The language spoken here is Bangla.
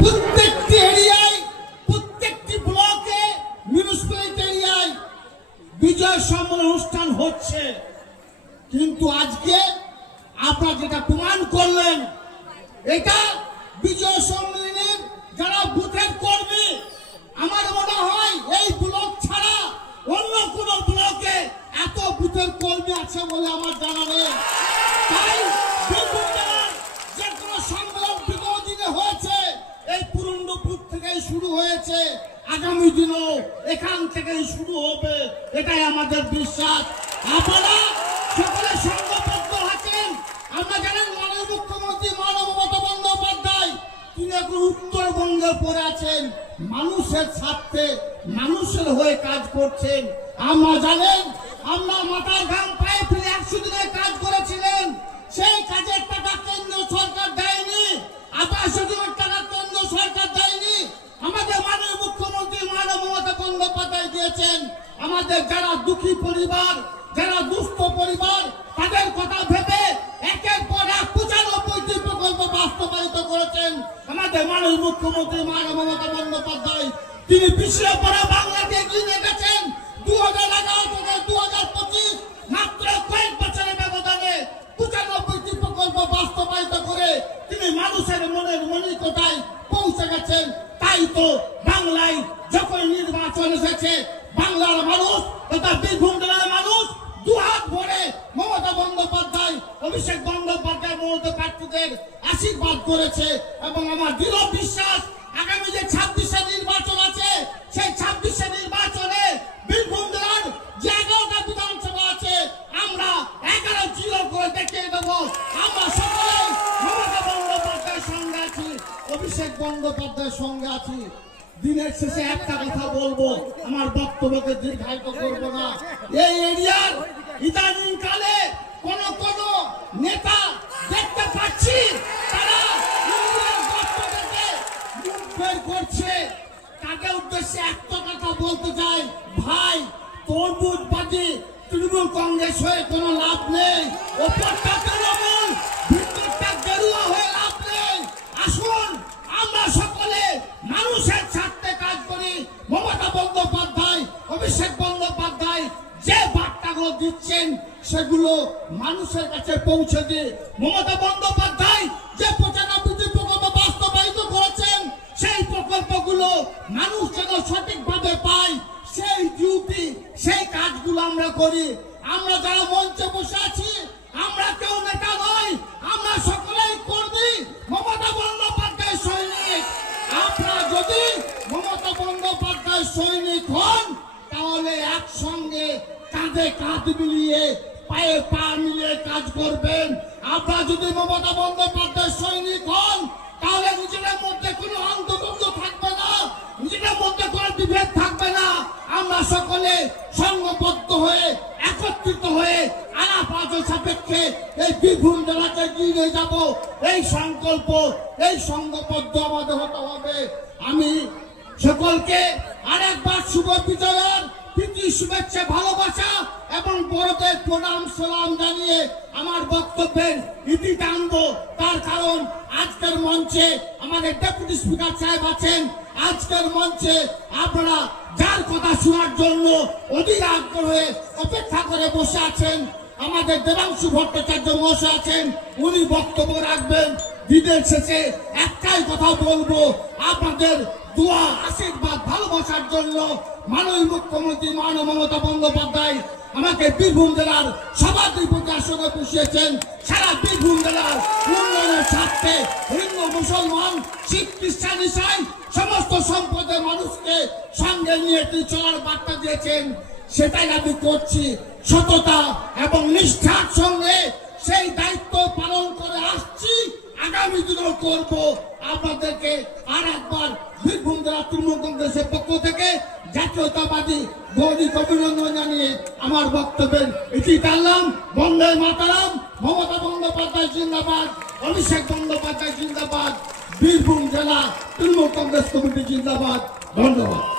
প্রত্যেকটি এরিয়ায়, প্রত্যেকটি ব্লকে এরিয়ায় বিজয় অনুষ্ঠান হচ্ছে। কিন্তু আজকে আপনারা যেটা প্রমাণ করলেন, এটা বিজয় যারা বুথের কর্মী আমার মনে হয় এই ব্লক ছাড়া অন্য কোন ব্লকে এত বুথের কর্মী আছে বলে আমার জানা নেই তাই বীরভূম জেলার যে কোনো সম্মেলন বিগত দিনে হয়েছে এই পুরন্দপুর থেকেই শুরু হয়েছে, আগামী দিনও এখান থেকেই শুরু হবে, এটাই আমাদের বিশ্বাস। আপনারা সকলে সংঘবদ্ধ আছেন। আমরা জানেন মাননীয় মুখ্যমন্ত্রী মানব মমতা বন্দ্যোপাধ্যায় তিনি এখন উত্তরবঙ্গে পড়ে আছেন। মানুষের স্বার্থে মানুষের হয়ে কাজ করছেন। আমরা জানেন, আমরা মাথার ঘাম পায়ে ফেলে একশো দিনের কাজ করেছিলেন সেই কাজের টাকা কেন্দ্র সরকার দেয়নি আবাস যোজনার টাকা কেন্দ্র সরকার দেয়নি আমাদের মাননীয় মুখ্যমন্ত্রী মানব মমতা বন্দ্যোপাধ্যায় দিয়েছেন আমাদের যারা দুঃখী পরিবার, যারা দুস্থ পরিবার, তাদের কথা ভেবে একের পর এক পঁচানব্বইটি প্রকল্প বাস্তবায়িত করেছেন আমাদের মানুষ মুখ্যমন্ত্রী মানব মমতা বন্দ্যোপাধ্যায়। তিনি পিছিয়ে পড়া বাংলাকে এগিয়ে নিয়ে গেছেন দু হাজার এগারো থেকে দু হাজার পঁচিশ, মাত্র কয়েক বছরের ব্যবধানে পঁচানব্বইটি প্রকল্প বাস্তবায়িত করে তিনি মানুষের মনের মনিকতায় পৌঁছে গেছেন। তাই তো বাংলায় যখন নির্বাচন এসেছে, বাংলার মানুষ তথা বীরভূম জেলার মানুষ দুহাত ভরে মমতা বন্দ্যোপাধ্যায়, অভিষেক বন্দ্যোপাধ্যায় মমতা প্রার্থীদের আশীর্বাদ করেছে এবং আমার দৃঢ় বিশ্বাস, আগামী যে ছাব্বিশে নির্বাচন আছে, সেই ছাব্বিশে নির্বাচনে বীরভূম জেলার যে এগারোটা বিধানসভা আছে, আমরা এগারো জিরো করে দেখিয়ে দেবো। আমরা সকলে মমতা বন্দ্যোপাধ্যায়ের সঙ্গে আছি, অভিষেক বন্দ্যোপাধ্যায়ের সঙ্গে আছি। দিনের শেষে একটা কথা বলব, আমার বক্তব্যকে দীর্ঘায়িত করব না। এই এরিয়ার ইদানিং কালে কোন কোন নেতা দেখতে পাচ্ছি, তারা করছে। তাদের উদ্দেশ্যে একটা কথা বলতে চাই, ভাই তরমুজবাদী তৃণমূল কংগ্রেস হয়ে কোনো লাভ নেই। ওপরটা তৃণমূল ভিতরটা গেরুয়া হয়ে লাভ নেই আসুন আমরা সকলে মানুষের স্বার্থে কাজ করি মমতা বন্দ্যোপাধ্যায় অভিষেক বন্দ্যোপাধ্যায় যে বার্তাগুলো দিচ্ছেন সেগুলো মানুষের কাছে পৌঁছে দিয়ে মমতা বন্দ্যোপাধ্যায় যে পঁচানব্বইটি প্রকল্প বাস্তবায়িত করেছেন, সেই প্রকল্পগুলো মানুষ যেন সঠিকভাবে পায়, সেই ডিউটি সেই কাজগুলো আমরা করি। আমরা যারা মঞ্চে বসে আছি, আমরা কেউ নেতা নই, আমরা সকলেই কর্মী, মমতা বন্দ্যোপাধ্যায় সৈনিক। আপনারা যদি মমতা বন্দ্যোপাধ্যায় সৈনিক হন, তাহলে একসঙ্গে কাঁধে কাঁধ মিলিয়ে পায়ে পা মিলিয়ে কাজ করবেন। আপনারা যদি মমতা বন্দ্যোপাধ্যায় সৈনিক হন, তাহলে নিজেদের মধ্যে কোনো অন্তর্ভুক্ত থাকবে না। নিজেদের মধ্যে কোনো বিভেদ থাকবে না। আমরা সকলে সংঘবদ্ধ হয়ে, একত্রিত হয়ে আলাপ আলোচনা সাপেক্ষে এই বীরভূম জেলাকে নিয়ে যাব। এই সংকল্প, এই সংঘবদ্ধ আমাদের হতে হবে। আমি সকলকে আরেকবার শুভ বিজয়ের প্রীতি, শুভেচ্ছা, ভালোবাসা এবং বড়দের প্রণাম, সালাম জানিয়ে আমার বক্তব্যের ইতি টানবো। তার কারণ আজকের মঞ্চে আমাদের ডেপুটি স্পিকার সাহেব আছেন। আজকের মঞ্চে আপনারা যার কথা শোনার জন্য অধীর আগ্রহে অপেক্ষা করে বসে আছেন, আমাদের দেবাংশু ভট্টাচার্য মহাশয় আছেন, উনি বক্তব্য রাখবেন। দিনের শেষে একটাই কথা বলব, আপনাদের দোয়া, আশীর্বাদ, ভালোবাসার জন্য মাননীয় মুখ্যমন্ত্রী মানব মমতা বন্দ্যোপাধ্যায় আমাকে বীরভূম জেলার সভাধিপতি আসনে বসিয়েছেন। সারা বীরভূম জেলার উন্নয়নের স্বার্থে হিন্দু, মুসলমান, শিখ, খ্রিস্টান, ইসাই সমস্ত সম্প্রদায়ের মানুষকে সঙ্গে নিয়ে তিনি চলার বার্তা দিয়েছেন। সেটাই আমি করছি। সততা এবং নিষ্ঠার সঙ্গে সেই দায়িত্ব পালন করে আসছি। আগামী দিনেও করব। আপনাদেরকে আর একবার বীরভূম তৃণমূল কংগ্রেসের পক্ষ থেকে জাতীয়তাবাদী গৌরী অভিনন্দন জানিয়ে আমার বক্তব্যের এটি টানলাম। বন্দে মাতারাম, মমতা বন্দ্যোপাধ্যায় জিন্দাবাদ, অভিষেক বন্দ্যোপাধ্যায় জিন্দাবাদ, বীরভূম জেলা তৃণমূল কংগ্রেস কমিটি জিন্দাবাদ। ধন্যবাদ।